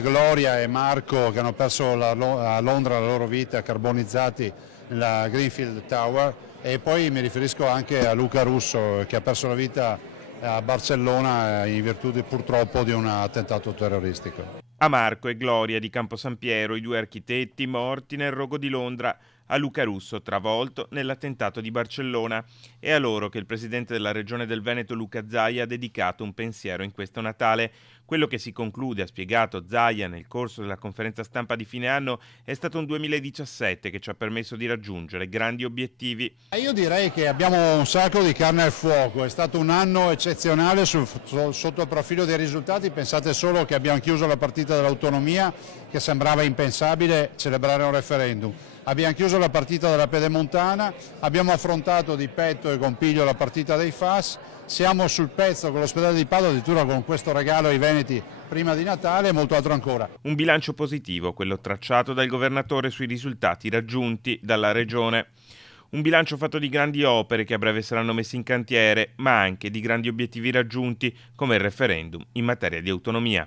Gloria e Marco che hanno perso a Londra la loro vita carbonizzati nella Greenfield Tower, e poi mi riferisco anche a Luca Russo che ha perso la vita a Barcellona in virtù purtroppo di un attentato terroristico. A Marco e Gloria di Campo San Piero, i due architetti morti nel rogo di Londra, a Luca Russo travolto nell'attentato di Barcellona. È a loro che il presidente della regione del Veneto Luca Zaia ha dedicato un pensiero in questo Natale. Quello che si conclude, ha spiegato Zaia nel corso della conferenza stampa di fine anno, è stato un 2017 che ci ha permesso di raggiungere grandi obiettivi. Io direi che abbiamo un sacco di carne al fuoco, è stato un anno eccezionale sotto il profilo dei risultati. Pensate solo che abbiamo chiuso la partita dell'autonomia, che sembrava impensabile celebrare un referendum. Abbiamo chiuso la partita della Pedemontana, abbiamo affrontato di petto e con piglio la partita dei FAS, siamo sul pezzo con l'ospedale di Padova, addirittura con questo regalo ai veneti prima di Natale e molto altro ancora. Un bilancio positivo, quello tracciato dal governatore sui risultati raggiunti dalla regione. Un bilancio fatto di grandi opere che a breve saranno messe in cantiere, ma anche di grandi obiettivi raggiunti, come il referendum in materia di autonomia.